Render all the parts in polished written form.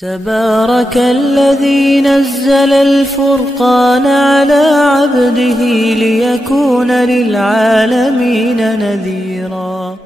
تبارك الذي نزل الفرقان على عبده ليكون للعالمين نذيرا.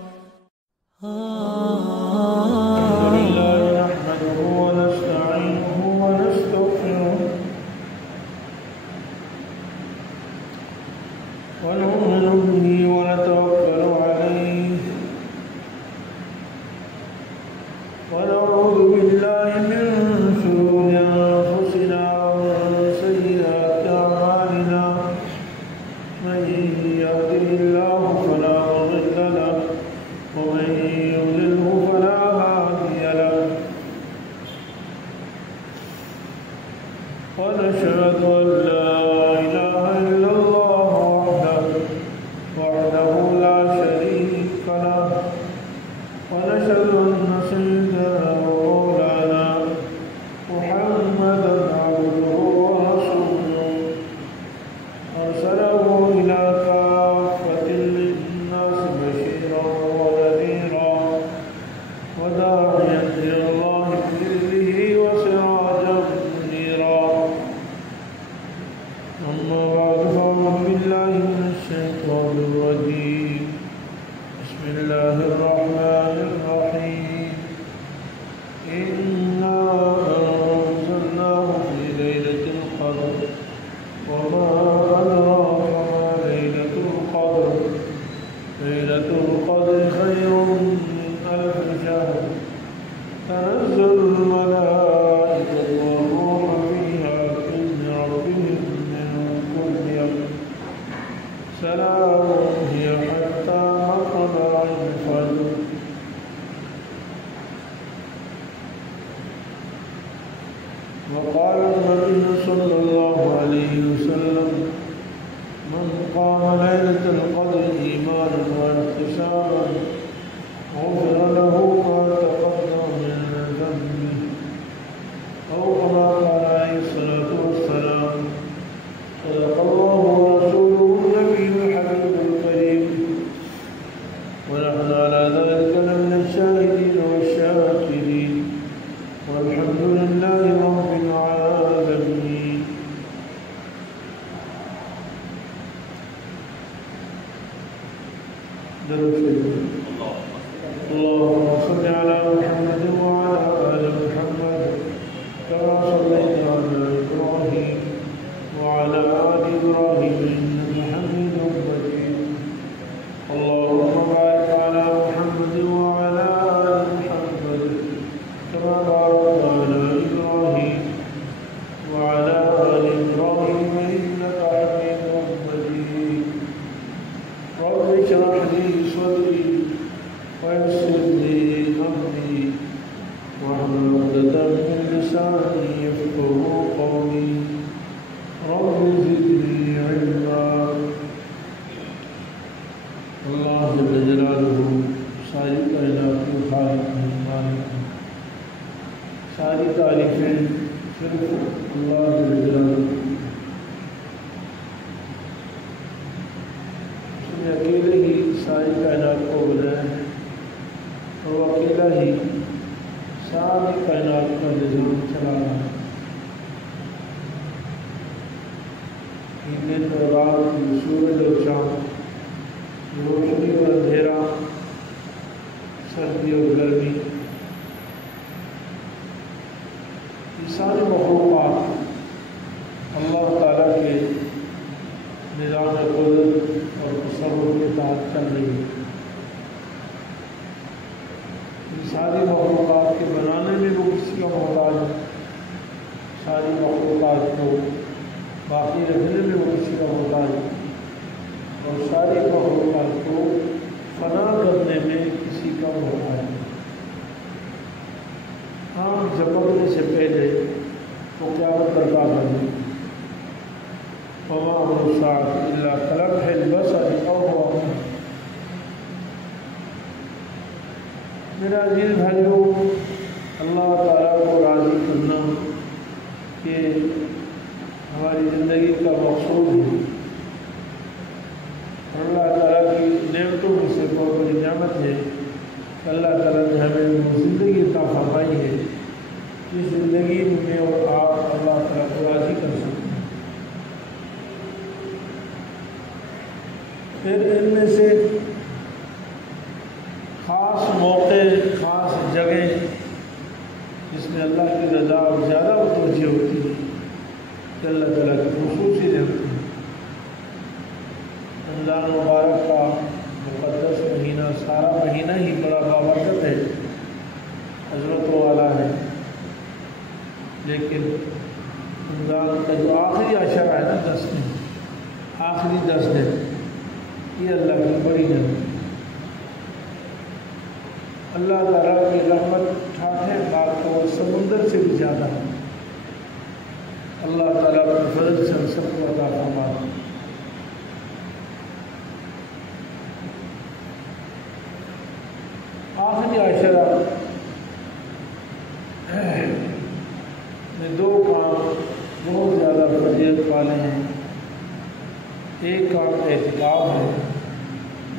وقال النبي صلى الله عليه وسلم: من قام ليلة القدر إيمانا واحتسابا غفر له ما تقدم من ذنبه، أو كما قال عليه الصلاة والسلام: صدق الله ورسوله النبي الحبيب الكريم، ونحن على ذلك لمن الشاهدين والشاكرين، والحمد لله رب العالمين. اللهم صل على محمد وعلى آل محمد كما صليت على إبراهيم وعلى آل إبراهيم إنك حميد مجيد. اللهم بارك على محمد وعلى آل محمد كما باركت على إبراهيم وعلى آل إبراهيم إنك حميد مجيد. رب اشرح لي صدري ويسر لي أمري واحلل عقدة من لساني يفقهوا قولي. رب زدني علما. اللہ جل جلالہ ساری کائنات کے خالق ہیں، مالک ہیں، ساری تعریفیں صرف اللہ جل جلالہ اس نے اکیلے ہی ساری کائنات کو بنایا ہے، اور وہ اکیلا ہی ساری کائنات کا نظام چلا رہا ہے. دن اور رات، سورج اور چاند، روشنی اور اندھیرا، سردی اور گرمی، یہ سارے مخلوقات اللہ تعالیٰ کے نظام قدرت اور تصرف کے تحت چل رہی ہے. یہ ساری مخلوقات کے بنانے میں وہ کسی کا محتاج ہے، ساری مخلوقات کو باقی رکھنے میں وہ کسی کا محتاج ہے، اور ساری مخلوقات کو فنا کرنے میں کسی کا محتاج ہے. آنکھ جھپکنے سے پہلے وہ قیامت برپا کر دے. وما امر الساعۃ الا کلمح البصر او هو اقرب. میرا عزیز بھائیو، اللہ تعالیٰ کو راضی کرنا کہ ہماری زندگی کا مقصود ہے. اللہ تعالیٰ کی نعمتوں میں سے بہت بڑی نعمت ہے کہ اللہ تعالیٰ نے ہمیں وہ زندگی عطا فرمائی ہے اس زندگی میں اور آپ اللہ تعالیٰ کو راضی کر سکتے ہیں۔ پھر ان میں سے خاص موقع، خاص جگہ جس میں اللہ کی رضا اور زیادہ متوجہ ہوتی ہے کہ اللہ تعالیٰ کی خصوصی رحمت ہے۔ رمضان مبارک کا مقدس مہینہ، سارا مہینہ ہی بڑا بابرکت ہے، حضرت والا ہے، لیکن رمضان کا جو آخری عشرہ ہے نا، 10 دن، آخری 10 دن، یہ اللہ کی بڑی نعمت ہے۔ اللہ تعالیٰ کی رحمت ٹھاٹھے بات اور سمندر سے بھی زیادہ ہے۔ اللہ تعالیٰ کے فضل سے ہم سب کو عطا فرمائے۔ آخری عشرہ میں 2 کام بہت زیادہ فضیلت والے ہیں۔ ایک کام اعتکاف ہے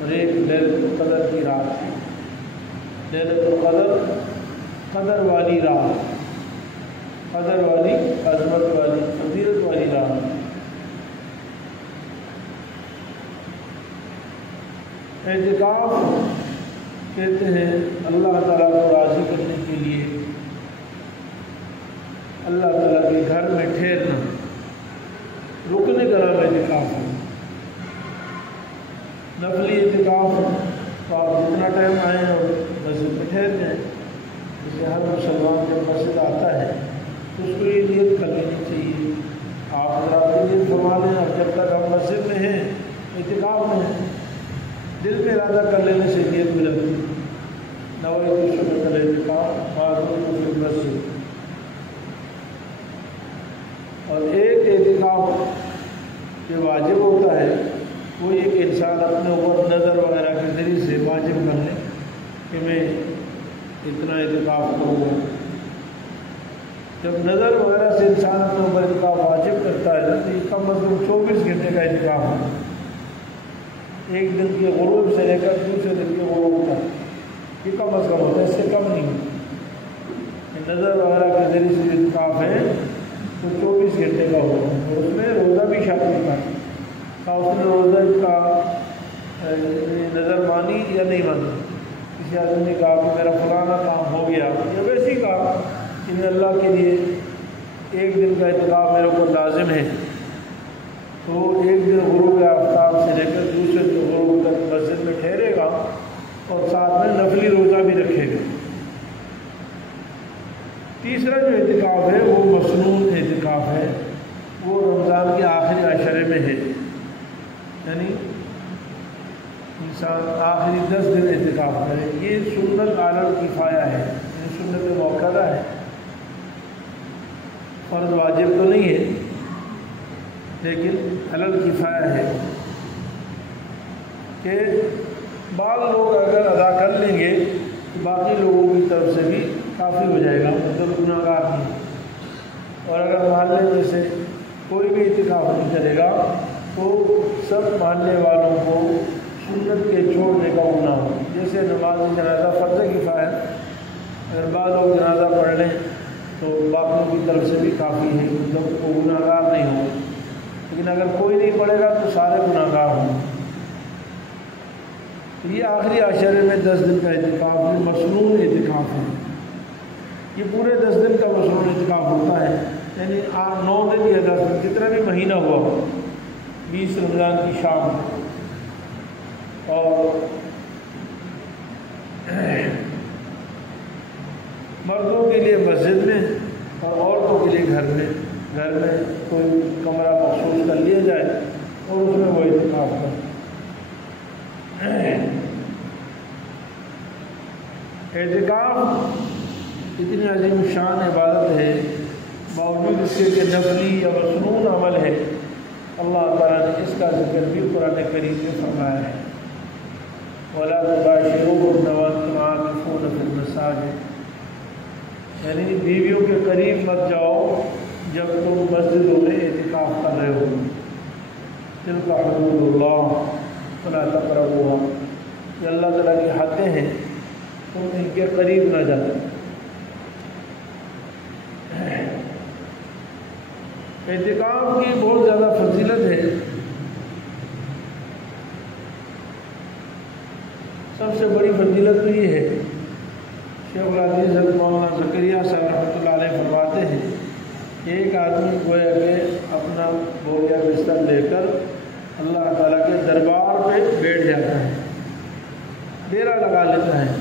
اور ایک لیلۃ القدر کی رات ہے۔ لیلۃ القدر، قدر والی رات، قدر والی، عظمت والی، فضیلت والی رات۔ اعتکاف کہتے ہیں اللہ تعالیٰ کو راضی کرنے کے لیے اللہ تعالیٰ کے گھر میں ٹھہرنا، رکنے کا نام اعتکاف ہے۔ نفلی اعتکاف تو آپ جتنا ٹائم آئیں اور مسجد میں ٹھہر جائیں، جیسے ہر مسلمان جب مسجد آتا ہے تو اس کو یہ نیت کر لینی چاہیے۔ آپ رات نیت فرما لیں، اب جب تک ہم مسجد میں ہیں، اعتکاف میں ہیں، دل میں ارادہ کر لینے سے نیت میں لگتی ہے۔ نوائے تو کر اعتکاف معذور مسجد۔ اور ایک اعتکاف جو واجب ہوتا ہے وہ ایک انسان اپنے اوپر نظر وغیرہ کے ذریعے سے واجب کر لے کہ میں اتنا اعتکاف کروں گا۔ جب نظر وغیرہ سے انسان اپنے اوپر اعتکاف واجب کرتا ہے تو یہ کم از کم 24 گھنٹے کا اعتکاف ہے۔ ایک دن کے غروب سے لے کر دوسرے دن کے غروب تک یہ کم از کم ہوتا ہے، اس سے کم نہیں ہوتا۔ نظر وغیرہ کے ذریعے سے اعتکاف ہے تو 24 گھنٹے کا ہوتا ہے، اور اس میں روزہ بھی شامل ہے۔ اس نے روزہ کا نظر مانی یا نہیں مانی، کسی آدمی نے کہا کہ میرا فلانا کام ہو گیا، یا ویسے ہی کہا کہ میں اللہ کے لیے ایک دن کا اعتکاف میرے اوپر لازم ہے، تو ایک دن غروب آفتاب سے لے کر دوسرے دن غروب تک مسجد میں ٹھہرے گا اور ساتھ میں نفلی روزہ بھی رکھے گا۔ تیسرا جو اعتکاف ہے وہ مسنون اعتکاف ہے، وہ رمضان کے آخری عشرے میں ہے، یعنی انسان آخری 10 دن اعتکاف کرے۔ یہ سنت علی الکفایہ ہے، یعنی سنت موقعہ ہے، فرض واجب تو نہیں ہے لیکن علی الکفایہ ہے کہ بعض لوگ اگر ادا کر لیں گے تو باقی لوگوں کی طرف سے بھی کافی ہو جائے گا، مطلب گناہ گار نہیں۔ اور اگر محلے میں سے کوئی بھی اعتکاف نہیں کرے گا تو سب محلے والوں کو سنت کے چھوڑنے کا گناہ ہو۔ جیسے نماز جنازہ فرض کفایہ، اگر بعض لوگ جنازہ پڑھ لیں تو باقیوں کی طرف سے بھی کافی ہے، مطلب وہ گناہ گار نہیں ہو۔ لیکن اگر کوئی نہیں پڑھے گا تو سارے گناہ گار ہوں۔ یہ آخری عشرے میں 10 دن کا اعتکاف ہے، مسنون اعتکاف ہے۔ یہ پورے 10 دن کا مسنون اعتکاف ہوتا ہے، یعنی 9 دن یا 10 دن جتنا بھی مہینہ ہوا ہو، 20 رمضان کی شام اور مردوں کے لیے مسجد میں اور عورتوں کے لیے گھر میں کوئی کمرہ مخصوص کر لیا جائے اور اس میں وہ اعتکاف کرے۔ اعتکاف اتنی عظیم شان عبادت ہے، باوجود اس کے کہ نفلی یا مسنون عمل ہے، اللہ تعالیٰ نے اس کا ذکر بھی قرآن کریم میں فرمایا ہے۔ وَلَا تُبَاشِرُوهُنَّ وَأَنْتُمْ عَاكِفُونَ فِي الْمَسَاجِدِ، یعنی بیویوں کے قریب مت جاؤ جب تم مسجدوں میں اعتکاف کر رہے ہو۔ تِلْكَ حُدُودُ اللَّهِ فَلَا تَقْرَبُوهَا، یہ اللہ تعالیٰ کی حدیں ہیں، تم ان کے قریب نہ جاؤ۔ اعتکاف کی بہت زیادہ فضیلت ہے۔ سب سے بڑی فضیلت تو یہ ہے، شیخ الحدیث حضرت مولانا زکریا صاحب رحمۃ اللہ علیہ فرماتے ہیں، ایک آدمی گویا کہ اپنا بوریہ بستر لے کر اللہ تعالیٰ کے دربار پہ بیٹھ جاتا ہے، ڈیرا لگا لیتا ہے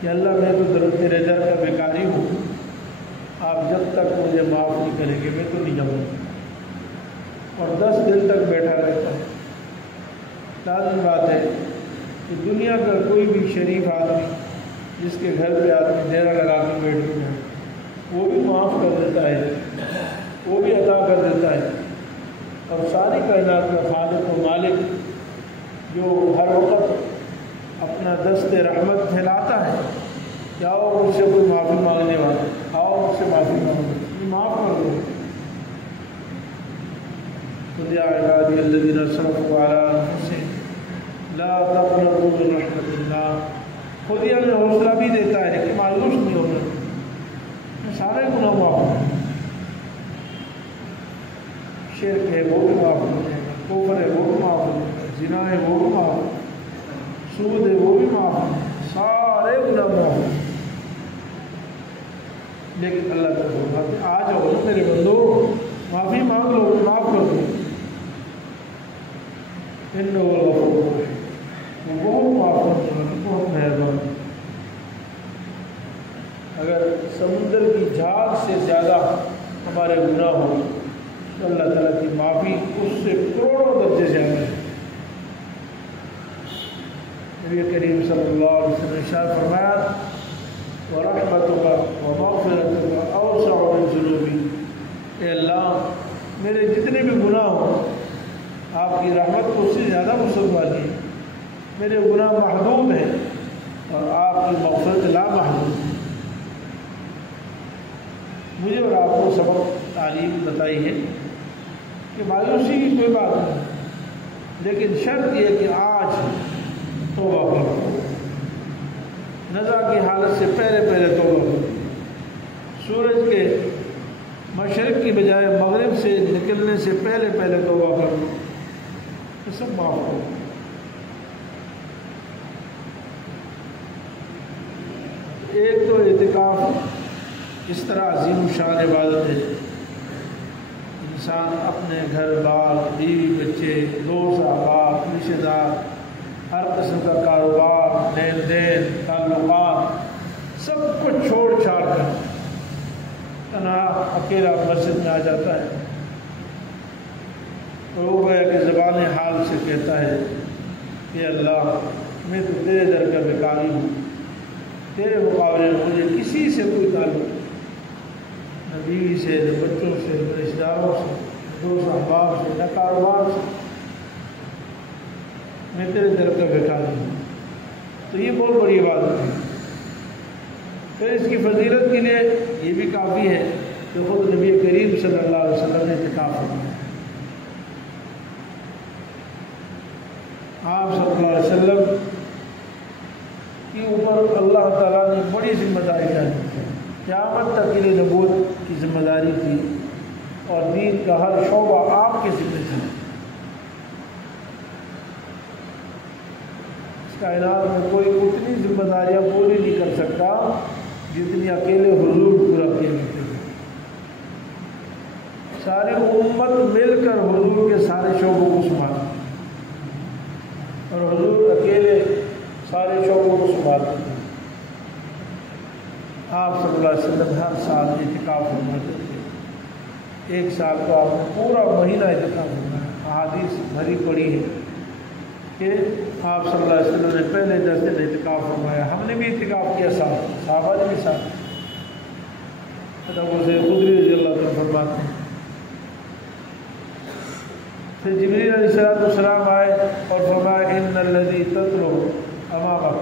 کہ اللہ میں تو تیرے در کا بیکاری ہوں، آپ جب تک مجھے معاف نہیں کریں گے میں تو نہیں جاؤں گا، اور 10 دن تک بیٹھا رہتا ہے۔ لازم بات ہے کہ دنیا کا کوئی بھی شریف آدمی جس کے گھر پہ آدمی ڈیرا لگا کے بیٹھ گیا وہ بھی معاف کر دیتا ہے، وہ بھی عطا کر دیتا ہے، اور ساری کائنات کا خالق و مالک جو ہر وقت اپنا دست رحمت پھیلاتا ہے کہ آؤ مجھ سے کوئی معافی مانگنے والا، آؤ مجھ سے معافی مانگو، معاف کر دو۔ قل یا عبادی الذین اسرفوا علی انفسہم لا تقنطوا من رحمت اللہ، خود ہی ہمیں حوصلہ بھی دیتا ہے کہ مایوس نہیں ہونا، سارے گناہ معاف ہوں، شرک ہے وہ بھی معاف ہو جائے گا، کفر ہے وہ بھی معاف ہو جائے گا، زنا ہے وہ بھی معاف ہو، سود ہے وہ بھی معاف ہو، سارے گناہ معاف ہو۔ لیکن اللہ کا فرماتے ہیں آ جاؤ میرے بندو، معافی مانگ لو، معاف کر دو، انہ الغفور الرحیم، وہ بہت معاف کرنے والا، بہت مہربان۔ اگر سمندر کی جھاگ سے زیادہ ہمارے گناہ ہوں تو اللہ تعالیٰ کی معافی اس سے کروڑوں درجے زیادہ ہے۔ نبی کریم صلی اللہ علیہ وسلم نے ارشاد فرمایا وَرَحْمَتُكَ وَمَغْفِرَتُكَ أَوْسَعُ مِنْ ذُنُوبِي، اے اللہ میرے جتنے بھی گناہ ہوں آپ کی رحمت تو اس سے زیادہ وسعت والی ہے، میرے گناہ محدود ہیں اور آپ کی مغفرت لا محدود ہے۔ مجھے اور آپ کو سبق تعلیم بتائی ہے کہ مایوسی کی کوئی بات نہیں، لیکن شرط یہ کہ آج توبہ کرو، نزع کی حالت سے پہلے توبہ کرو، سورج کے مشرق کی بجائے مغرب سے نکلنے سے پہلے توبہ کرو، یہ سب معاف کرو۔ ایک تو اعتکاف اس طرح عظیم شان عبادت ہے، انسان اپنے گھر بار، بیوی بچے، دوست احباب، رشتہ دار، ہر قسم کا کاروبار، لین دین، تعلقات، سب کچھ چھوڑ چھاڑ کر تنہا اکیلا مسجد میں آ جاتا ہے، اور وہ گویا کہ زبان حال سے کہتا ہے کہ اللہ میں تو تیرے در کا بیکاری ہوں، تیرے مقابلے میں مجھے کسی سے کوئی تعلق، نہ بیوی سے، نہ بچوں سے، نہ رشتہ داروں سے، دوست احباب سے، نہ کاروبار سے، میں تیرے در کا بیکاری ہوں۔ تو یہ بہت بڑی عبادت ہے۔ پھر اس کی فضیلت کے لیے یہ بھی کافی ہے کہ خود نبی کریم صلی اللہ علیہ وسلم نے اعتکاف فرمایا۔ آپ صلی اللہ علیہ وسلم کے اوپر اللہ تعالیٰ نے بڑی ذمہ داری ڈالی، قیامت تک کے لیے نبوت کی ذمہ داری تھی، اور دین کا ہر شعبہ آپ کے ذمہ تھا۔ اس کائنات میں کوئی اتنی ذمہ داریاں پوری نہیں کر سکتا جتنی اکیلے حضور پورا کیے کرتے ہیں۔ ساری امت مل کر حضور کے سارے شعبوں کو سنبھالتی، اور حضور اکیلے سارے شعبوں کو سنبھالتے ہیں۔ آپ صلی اللہ علیہ وسلم ہر سال اعتکاف فرماتے تھے، ایک سال تو آپ نے پورا مہینہ اعتکاف فرمایا۔ احادیث بھری پڑی ہے کہ آپ صلی اللہ علیہ وسلم نے پہلے 10 دن اعتکاف فرمایا، ہم نے بھی اعتکاف کیا، صحابہ نے بھی ساتھ۔ ابو سعید خدری رضی اللہ عنہ فرماتے ہیں پھر جبریل علیہ السلام آئے اور فرمایا ان الذی تطلب امامک،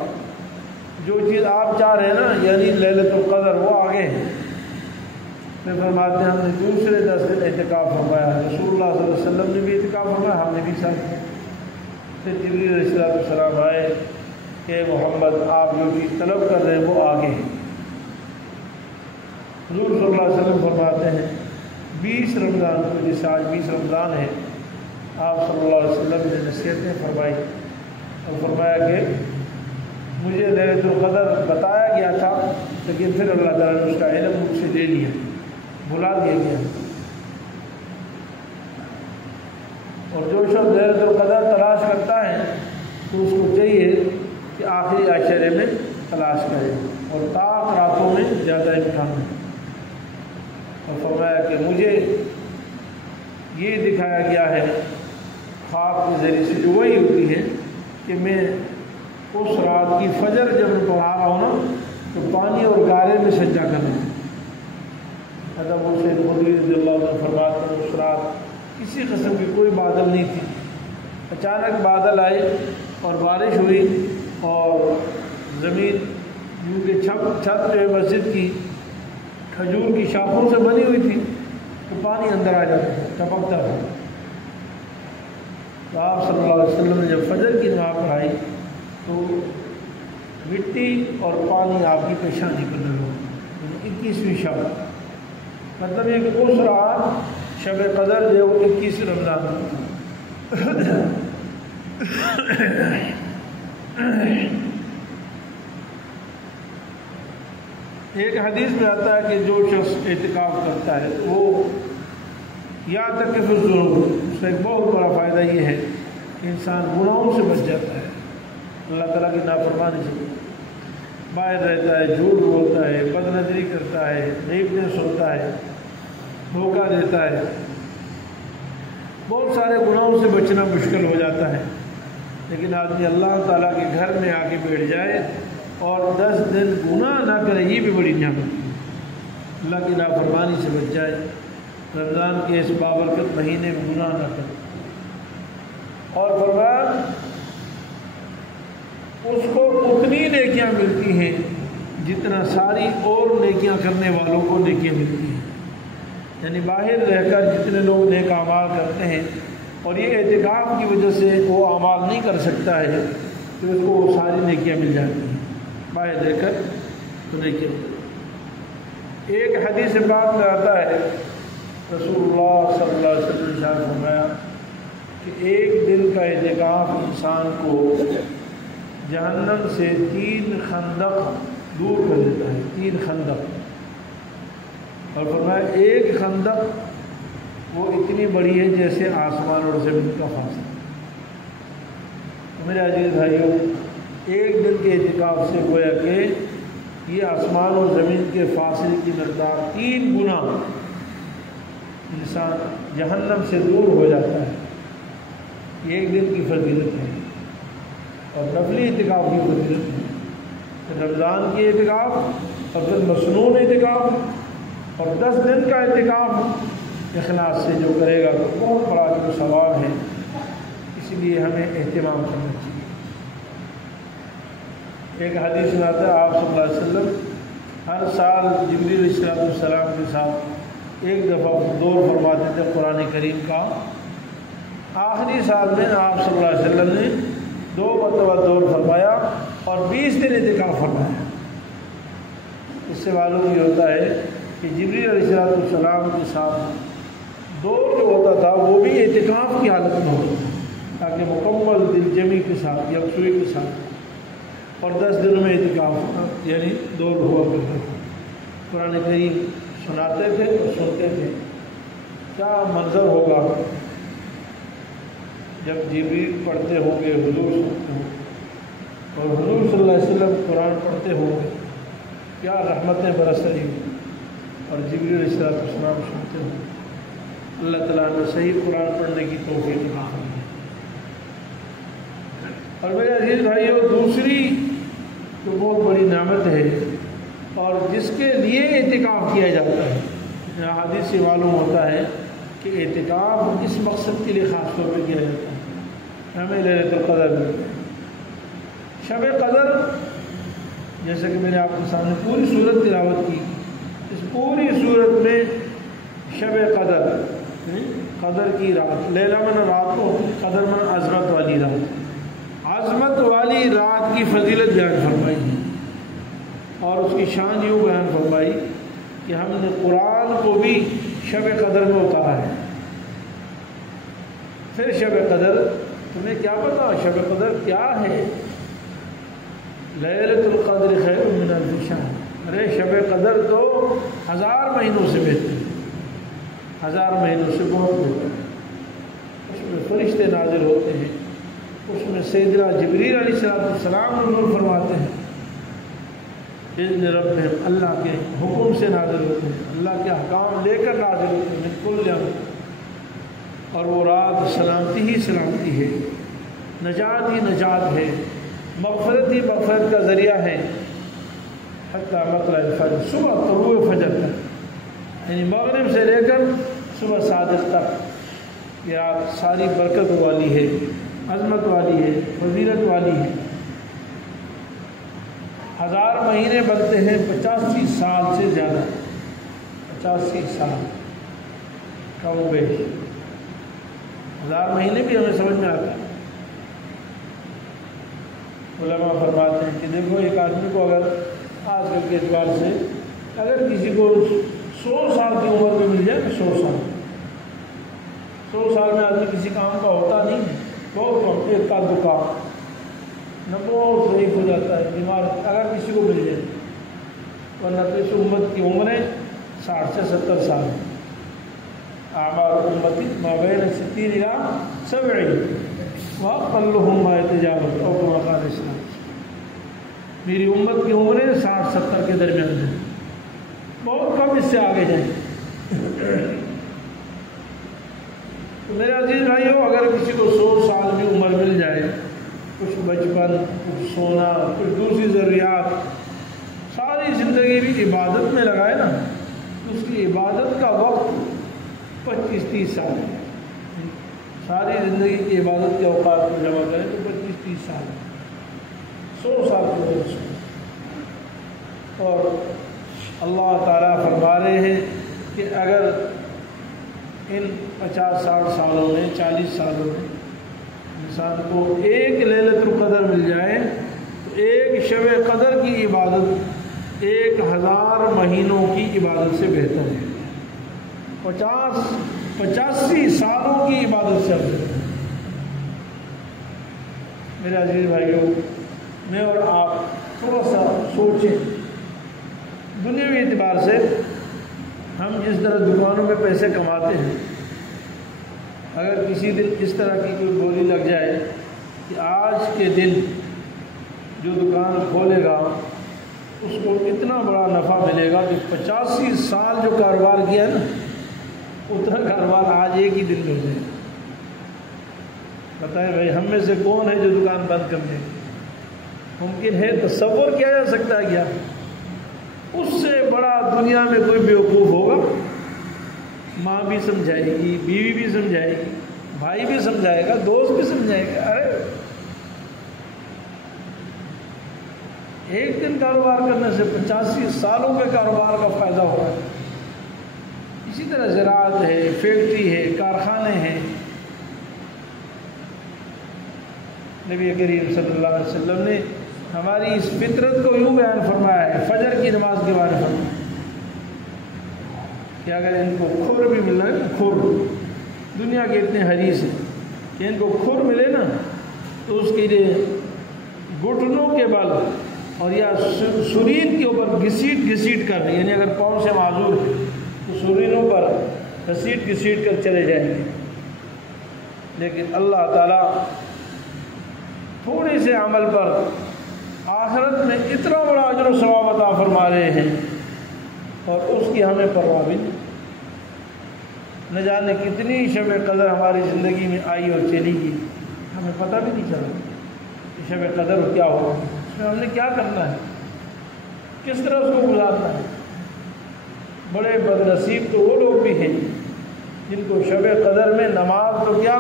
جو چیز آپ چاہ رہے ہیں نا یعنی لیلۃ القدر وہ آگے ہے۔ پھر فرماتے ہیں ہم نے دوسرے 10 دن اعتکاف فرمایا، رسول اللہ صلی اللہ علیہ وسلم نے بھی اعتکاف فرمایا، ہم نے بھی ساتھ۔ پھر جبریل علیہ السلام آئے کہ محمد آپ جو چیز طلب کر رہے ہیں وہ آگے ہے۔ حضور صلی اللہ علیہ وسلم فرماتے ہیں 20 رمضان کو، جیسے آج 20 رمضان ہے، آپ صلی اللہ علیہ وسلم نے نصیحتیں فرمائی اور فرمایا کہ مجھے لیلۃ القدر بتایا گیا تھا، لیکن پھر اللہ تعالیٰ نے اس کا علم مجھ سے لے لیا، بھلا دیا گیا۔ اور جو شخص لیلۃ القدر تلاش کرتا ہے تو اس کو چاہیے کہ آخری عشرے میں تلاش کرے اور طاق راتوں میں زیادہ امکان ہے۔ اور فرمایا کہ مجھے یہ دکھایا گیا ہے خواب کے ذریعے سے جو وہی ہوتی ہے کہ میں اس رات کی فجر جب میں پڑھا رہا ہوں نا تو پانی اور گارے میں سجدہ کرنا۔ حضرت ابو سعید خدری رضی اللہ عنہ فرماتے ہیں اس رات کسی قسم کی کوئی بادل نہیں تھی، اچانک بادل آئے اور بارش ہوئی اور زمین یوں کہ چھت جو ہے مسجد کی کھجور کی شاخوں سے بنی ہوئی تھی تو پانی اندر آ جاتا تھا، ٹپکتا تھا۔ تو آپ صلی اللہ علیہ وسلم نے جب فجر کی نماز پڑھائی تو مٹی اور پانی آپ کی پیشانی پر نظر ہوا، 21ویں شب، مطلب یہ کہ اس رات شب قدر جو 21 رمضان۔ ایک حدیث میں آتا ہے کہ جو شخص اعتکاف کرتا ہے وہ یا تک کہ پھر ضرور اس کا ایک بہت بڑا فائدہ یہ ہے کہ انسان گناہوں سے بچ جاتا ہے، اللہ تعالیٰ کی نافرمانی سے باہر رہتا ہے، جھوٹ بولتا ہے، بد نظری کرتا ہے، نیکنیس ہوتا ہے، دھوکہ دیتا ہے، بہت سارے گناہوں سے بچنا مشکل ہو جاتا ہے۔ لیکن آدمی اللہ تعالیٰ کے گھر میں آ کے بیٹھ جائے اور 10 دن گناہ نہ کرے، یہ بھی بڑی نعمت ہے، اللہ کی نافرمانی سے بچ جائے، رمضان کے اس بابرکت مہینے میں گناہ نہ کرے۔ اور فرمایا اس کو اتنی نیکیاں ملتی ہیں جتنا ساری اور نیکیاں کرنے والوں کو نیکیاں ملتی ہیں، یعنی باہر رہ کر جتنے لوگ نیک اعمال کرتے ہیں اور یہ اعتکاف کی وجہ سے وہ اعمال نہیں کر سکتا ہے تو اس کو وہ ساری نیکیاں مل جاتی ہیں، باہر رہ کر تو نیکیاں مل جاتی ہیں۔ ایک حدیث پاک میں آتا ہے رسول اللہ صلی اللہ علیہ وسلم نے فرمایا کہ ایک دن کا اعتکاف انسان کو جہنم سے 3 خندق دور کر دیتا ہے، 3 خندق۔ اور فرمایا ایک خندق وہ اتنی بڑی ہے جیسے آسمان اور زمین کا فاصلہ۔ میرے عزیز بھائیوں، ایک دن کے اعتکاف سے گویا کہ یہ آسمان اور زمین کے فاصلے کی مقدار 3 گنا انسان جہنم سے دور ہو جاتا ہے۔ یہ ایک دن کی فضیلت ہے اور نفلی اعتکاف کی فضیلت ہے، رمضان کی اعتکاف اور پھر مصنون اعتکاف اور 10 دن کا اعتکاف اخلاص سے جو کرے گا تو بہت بڑا جو ثواب ہے، اس لیے ہمیں اہتمام کرنا چاہیے۔ ایک حدیث میں آتا ہے آپ صلی اللہ علیہ وسلم ہر سال جبریل علیہ السلام کے ساتھ ایک دفعہ دور فرماتے تھے قرآن کریم کا۔ آخری سال میں آپ صلی اللہ علیہ وسلم نے 2 مرتبہ دور فرمایا اور 20 دن اعتکاف فرمایا۔ اس سے معلوم یہ ہوتا ہے کہ جبریل علیہ السلام کے ساتھ دور جو ہوتا تھا وہ بھی اعتکاف کی حالت میں ہوتا تھا، تاکہ مکمل دل جمی کے ساتھ یکسوئی کے ساتھ، اور 10 دنوں میں اعتکاف یعنی دور ہوا کرتا تھا۔ قرآن کریم سناتے تھے اور سنتے تھے۔ کیا منظر ہوگا جب جبریل پڑھتے ہوں گے، حضور سنتے ہوں اور حضور صلی اللہ علیہ وسلم قرآن پڑھتے ہوں گے، کیا رحمتیں برس رہی ہوں، اور جبریل علیہ السلام سنتے ہوں۔ اللہ تعالیٰ نے صحیح قرآن پڑھنے کی توفیق عطا فرمائے۔ اور میرے عزیز بھائیوں، دوسری جو بہت بڑی نعمت ہے اور جس کے لیے اعتکاف کیا جاتا ہے، حدیث سے معلوم ہوتا ہے کہ اعتکاف اس مقصد کے لیے خاص طور پہ کیا جاتا ہے، ہمیں لیلۃ القدر ملتا ہے۔ شب قدر جیسے کہ میں نے آپ کے سامنے پوری صورت تلاوت کی، اس پوری صورت میں شب قدر، قدر کی رات، لیلہ من رات کو، قدر من عظمت والی رات، عظمت والی رات کی فضیلت بیان فرمائی ہے اور اس کی شان یوں بیان فرمائی کہ ہم نے قرآن کو بھی شب قدر میں اتارا ہے. پھر شب قدر تمہیں کیا پتا شب قدر کیا ہے؟ لیلۃ القدر خیر من الف شہر. ارے شب قدر تو 1000 مہینوں سے بہتر ہے، 1000 مہینوں سے بہت بہتر ہے. اس میں فرشتے نازل ہوتے ہیں، اس میں سیدنا جبریل علیہ السلام نزول فرماتے ہیں، بِإِذْنِ رَبِّهِمْ اللہ کے حکم سے نازل ہوتے ہیں، اللہ کے احکام لے کر نازل ہوتے ہیں من کل امر. اور وہ رات سلامتی ہی سلامتی ہے، نجات ہی نجات ہے، مغفرت ہی مغفرت کا ذریعہ ہے. حتیٰ مطلع الفجر، صبح طلوع فجر تک، یعنی مغرب سے لے کر صبح صادق تک یہ رات ساری برکت والی ہے، عظمت والی ہے، فضیلت والی ہے. 1000 مہینے بنتے ہیں 85 سال سے زیادہ، 85 سال کم و بیش. 1000 مہینے بھی ہمیں سمجھ میں آتا ہے. علماء فرماتے ہیں کہ دیکھو ایک آدمی کو اگر آج کل کے اعتبار سے اگر کسی کو 100 سال کی عمر میں مل جائے تو 100 سال میں آدمی کسی کام کا ہوتا نہیں ہے، بہت کم، ایک کا دو کام نہ بہت ضعیف ہو جاتا ہے، بیمار اگر کسی کو مل جائے. ورنہ تو اس امت کی عمریں 60 سے 70 سال ہیں. اعمار امتی ما بین 60 الی 70 وَأَقَلُّهُمْ مَا يَتَجَاوَزُ أَوْ كَمَا قَالَ الْإِسْلَامُ. میری امت کی عمریں 60-70 کے درمیان ہیں، بہت کم اس سے آگے جائیں. تو میرے عزیز بھائیوں، اگر کسی کو 100 سال کی عمر مل جائے، کچھ بچپن، کچھ سونا، کچھ دوسری ضروریات، ساری زندگی بھی عبادت میں لگائے نا، اس کی عبادت کا وقت 25-30 سال ہے. ساری زندگی کی عبادت کے اوقات کو جمع کریں تو 25-30 سال، 100 سال کی عمر. اور اللہ تعالیٰ فرما رہے ہیں کہ اگر ان 50-60 سالوں میں، 40 سالوں میں انسان کو ایک لیلۃ القدر مل جائے تو ایک شب قدر کی عبادت 1000 مہینوں کی عبادت سے بہتر ہے. 85 سالوں کی عبادت سے افضل ہے. میرے عزیز بھائیوں، میں اور آپ تھوڑا سا سوچیں، دنیاوی اعتبار سے ہم جس طرح دکانوں میں پیسے کماتے ہیں، اگر کسی دن اس طرح کی کوئی بولی لگ جائے کہ آج کے دن جو دکان کھولے گا اس کو اتنا بڑا نفع ملے گا کہ 85 سال جو کاروبار کیا ہے نا اتنا کاروبار آج ایک ہی دن میں ہو جائے. بتائیں بھائی، ہم میں سے کون ہے جو دکان بند کر دے؟ ممکن ہے؟ تصور کیا جا سکتا ہے کیا؟ اس سے بڑا دنیا میں کوئی بیوقوف ہوگا؟ ماں بھی سمجھائے گی، بیوی بھی سمجھائے گی، بھائی بھی سمجھائے گا، دوست بھی سمجھائے گا. ارے ایک دن کاروبار کرنے سے 85 سالوں کے کاروبار کا فائدہ ہو رہا ہے. اسی طرح زراعت ہے، فیکٹری ہے، کارخانے ہیں. نبی کریم صلی اللہ علیہ وسلم نے ہماری اس فطرت کو یوں بیان فرمایا ہے فجر کی نماز کے بارے میں کہ اگر ان کو کھر بھی مل رہا ہے، کھر دنیا کے اتنے حریص ہیں کہ ان کو کھر ملے نا تو اس کے لیے گھٹنوں کے بل اور یا سرین کے اوپر گھسیٹ کر، یعنی اگر پاؤں سے معذور ہے تو سرینوں پر گھسیٹ کر چلے جائیں گے. لیکن اللہ تعالیٰ تھوڑے سے عمل پر آخرت میں اتنا بڑا اجر و ثواب عطا فرما رہے ہیں اور اس کی ہمیں پرواہ بھی نہیں. نہ جانے کتنی شب قدر ہماری زندگی میں آئی اور چلی گئی، ہمیں پتہ بھی نہیں چلا کہ شب قدر کیا ہوگا، اس میں ہم نے کیا کرنا ہے، کس طرح اس کو گزارنا ہے. بڑے بد نصیب تو وہ لوگ بھی ہیں جن کو شب قدر میں نماز تو کیا،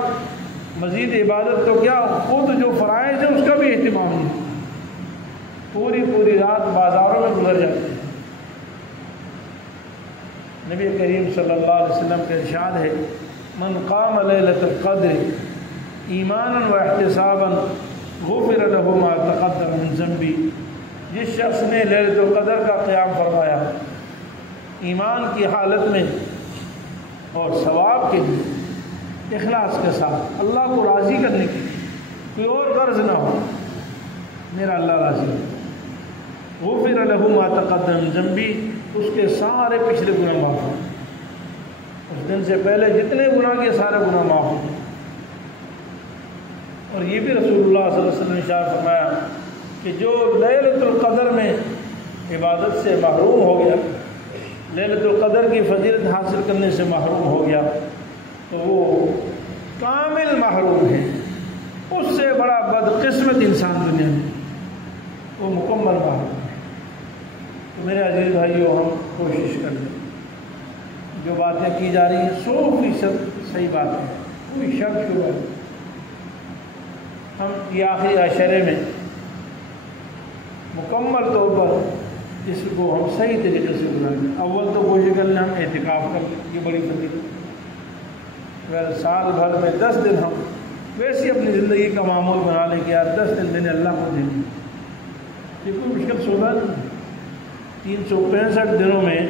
مزید عبادت تو کیا، خود جو فرائض ہے اس کا بھی اہتمام نہیں، پوری رات بازاروں میں گزر جاتے ہیں. نبی کریم صلی اللہ علیہ وسلم کا ارشاد ہے من قام لیلۃ القدر ایمانا واحتسابا غفر له ما تقدم من ذنبی. جس شخص نے لیلۃ القدر کا قیام فرمایا ایمان کی حالت میں اور ثواب کے لیے اخلاص کے ساتھ اللہ کو راضی کرنے کے لیے، کوئی اور غرض نہ ہو، میرا اللہ راضی ہو۔ غفر لہ ما تقدم من ذنبی، اس کے سارے پچھلے گناہ معاف ہوں، اس دن سے پہلے جتنے گناہ کے سارے گناہ معاف ہوں۔ اور یہ بھی رسول اللہ صلی اللہ علیہ وسلم نے ارشاد فرمایا کہ جو لیلۃ القدر میں عبادت سے محروم ہو گیا، لیلۃ القدر کی فضیلت حاصل کرنے سے محروم ہو گیا، تو وہ کامل محروم ہے، اس سے بڑا بدقسمت انسان دنیا میں، وہ مکمل محروم ہے۔ تو میرے عزیز بھائیو، ہم کوشش کر لیں، جو باتیں کی جا رہی ہیں 100% صحیح بات ہے، کوئی شک شبہ نہیں۔ ہم یہ آخری عشرے میں مکمل طور پر اس کو ہم صحیح طریقے سے گزاریں۔ اول تو کوشش کر لیں ہم اعتکاف کر لیں، یہ بڑی فضیلت۔ اگر سال بھر میں 10 دن ہم ویسی اپنی زندگی کا معمول بنا لیں کہ یار 10 دن میں نے اللہ کو دیں گے، یہ کوئی مشکل سودا نہیں۔ 365 دنوں میں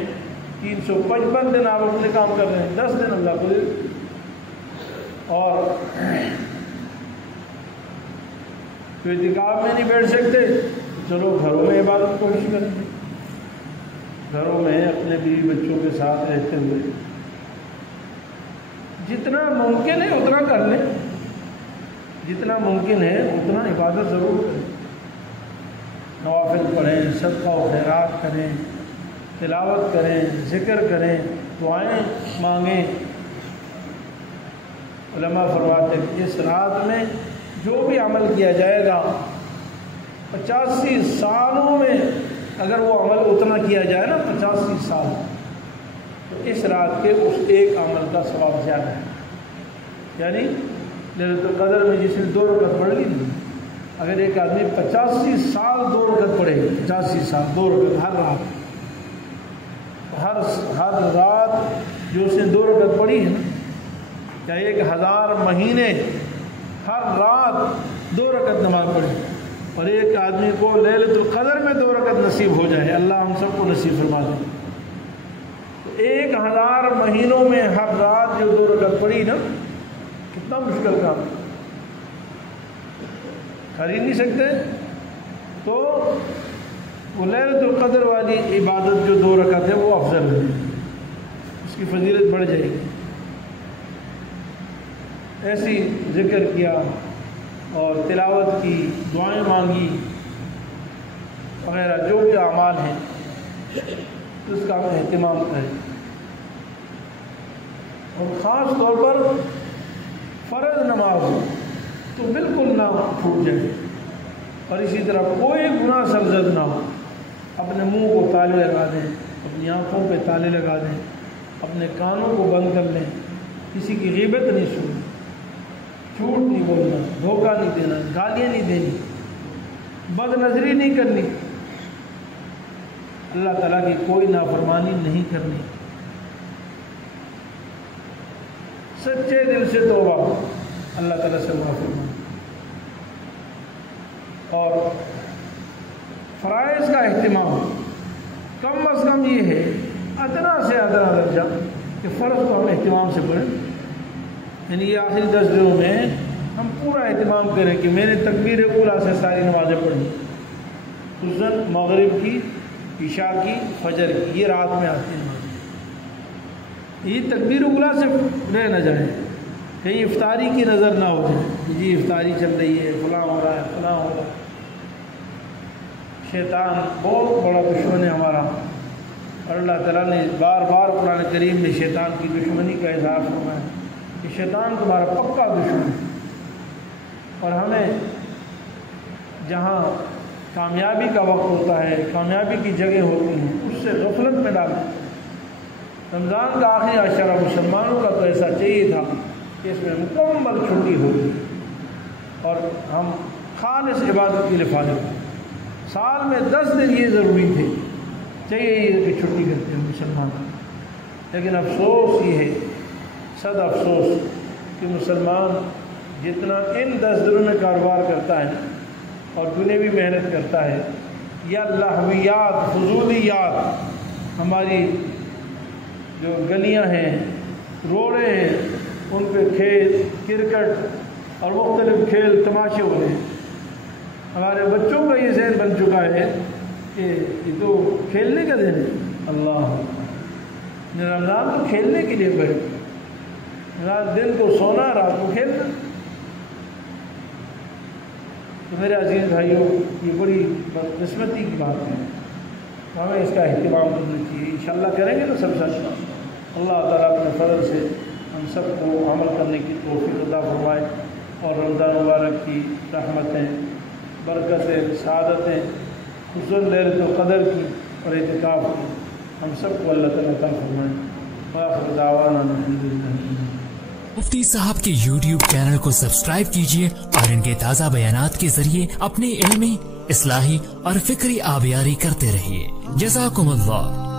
355 دن آپ اپنے کام کر رہے ہیں، 10 دن اللہ کو دیں۔ اور تو اعتکاف میں نہیں بیٹھ سکتے، چلو گھروں میں عبادت کوشش کریں، گھروں میں اپنے بیوی بچوں کے ساتھ رہتے ہوئے جتنا ممکن ہے اتنا کر لیں، جتنا ممکن ہے اتنا عبادت ضرور کریں، نوافل پڑھیں، صدقہ و خیرات کریں، تلاوت کریں، ذکر کریں، دعائیں مانگیں۔ علماء فرماتے ہیں کہ اس رات میں جو بھی عمل کیا جائے گا 85 سالوں میں اگر وہ عمل اتنا کیا جائے نا 85 سال، تو اس رات کے اس ایک عمل کا ثواب زیادہ ہے۔ یعنی لیلۃ القدر میں جس نے 2 رکعت پڑھ لی، اگر ایک آدمی 85 سال 2 رکعت پڑھے، 85 سال 2 رکعت ہر رات، ہر رات جو اس نے 2 رکعت پڑھی ہے نا، یا 1000 مہینے ہر رات 2 رکعت نماز پڑھی، اور ایک آدمی کو لیلۃ القدر میں 2 رکعت نصیب ہو جائے، اللہ ہم سب کو نصیب فرما دے، تو 1000 مہینوں میں ہر رات جو 2 رکعت پڑھی نا، کتنا مشکل کام، کر ہی نہیں سکتے۔ تو وہ لیلۃ القدر والی عبادت جو 2 رکعت ہے وہ افضل ہے، اس کی فضیلت بڑھ جائے گی۔ ایسی ذکر کیا اور تلاوت کی، دعائیں مانگی وغیرہ جو بھی اعمال ہیں اس کا ہم اہتمام کریں، اور خاص طور پر فرض نماز ہو تو بالکل نہ چھوٹ جائے، اور اسی طرح کوئی گناہ سرزد نہ ہو، اپنے منہ کو تالے لگا دیں، اپنی آنکھوں پہ تالے لگا دیں، اپنے کانوں کو بند کر لیں، کسی کی غیبت نہیں سنی، جھوٹ نہیں بولنا، دھوکہ نہیں دینا، گالیاں نہیں دینی، بد نظری نہیں کرنی، اللہ تعالیٰ کی کوئی نافرمانی نہیں کرنی، سچے دل سے توبہ، اللہ تعالیٰ سے معافی مانگنا، اور فرائض کا اہتمام، کم از کم یہ ہے ادنا سے ادنا درجہ کہ فرض کو ہم اہتمام سے پڑھیں، یعنی یہ آخری 10 دنوں میں ہم پورا اہتمام کریں کہ میں نے تکبیر اولیٰ سے ساری نمازیں پڑھی، خصوصاً مغرب کی، عشاء کی، فجر کی، یہ رات میں آتی نماز، یہ تکبیر اولیٰ سے رہ نہ جائیں، کہیں افطاری کی نظر نہ ہو جائے، جی افطاری چل رہی ہے، فلاں ہو رہا ہے، فلاں ہو رہا ہے۔ شیطان بہت بڑا دشمن ہے ہمارا، اور اللہ تعالیٰ نے بار بار قرآن کریم میں شیطان کی دشمنی کا اظہار فرمایا کہ شیطان تمہارا پکا دشمن ہے، اور ہمیں جہاں کامیابی کا وقت ہوتا ہے، کامیابی کی جگہ ہوتی ہیں، اس سے غفلت میں ڈالیں۔ رمضان کا آخری عشرہ مسلمانوں کا تو ایسا چاہیے تھا کہ اس میں مکمل چھٹی ہوگی اور ہم خالص عبادت کے لیے فارغ ہیں۔ سال میں 10 دن یہ ضروری تھے، چاہیے یہ کہ چھٹی کرتے ہیں مسلمان، لیکن افسوس یہ ہے، صد افسوس کہ مسلمان جتنا ان 10 دنوں میں کاروبار کرتا ہے اور دنیاوی محنت کرتا ہے، یا لہویات، فضولیات ہماری جو گلیاں ہیں، روڈیں ہیں، ان پہ کھیل، کرکٹ اور مختلف کھیل تماشے ہو رہے ہیں۔ ہمارے بچوں کا یہ ذہن بن چکا ہے کہ یہ تو کھیلنے کا دن ہے۔ اللہ، رمضان تو کھیلنے کے لیے بیٹھ، رات دن کو سونا، رات کو کھیلنا۔ تو میرے عزیز بھائیوں، یہ بڑی بدقسمتی کی بات ہے، ہمیں اس کا اہتمام کرنا چاہیے۔ انشاءاللہ کریں گے تو سب سے اچھا۔ اللہ تعالیٰ اپنے فضل سے ہم سب کو عمل کرنے کی توفیق عطا فرمائے، اور رمضان مبارک کی رحمتیں، برکتیں، سعادتیں، خصوصاً لیلۃ القدر کی اور اعتکاف کی ہم سب کو اللہ تعالیٰ عطا فرمائے۔ وآخر دعوانا الحمدللہ۔ مفتی صاحب کے یوٹیوب چینل کو سبسکرائب کیجیے اور ان کے تازہ بیانات کے ذریعے اپنی علمی، اصلاحی اور فکری آبیاری کرتے رہیے۔ جزاکم اللہ۔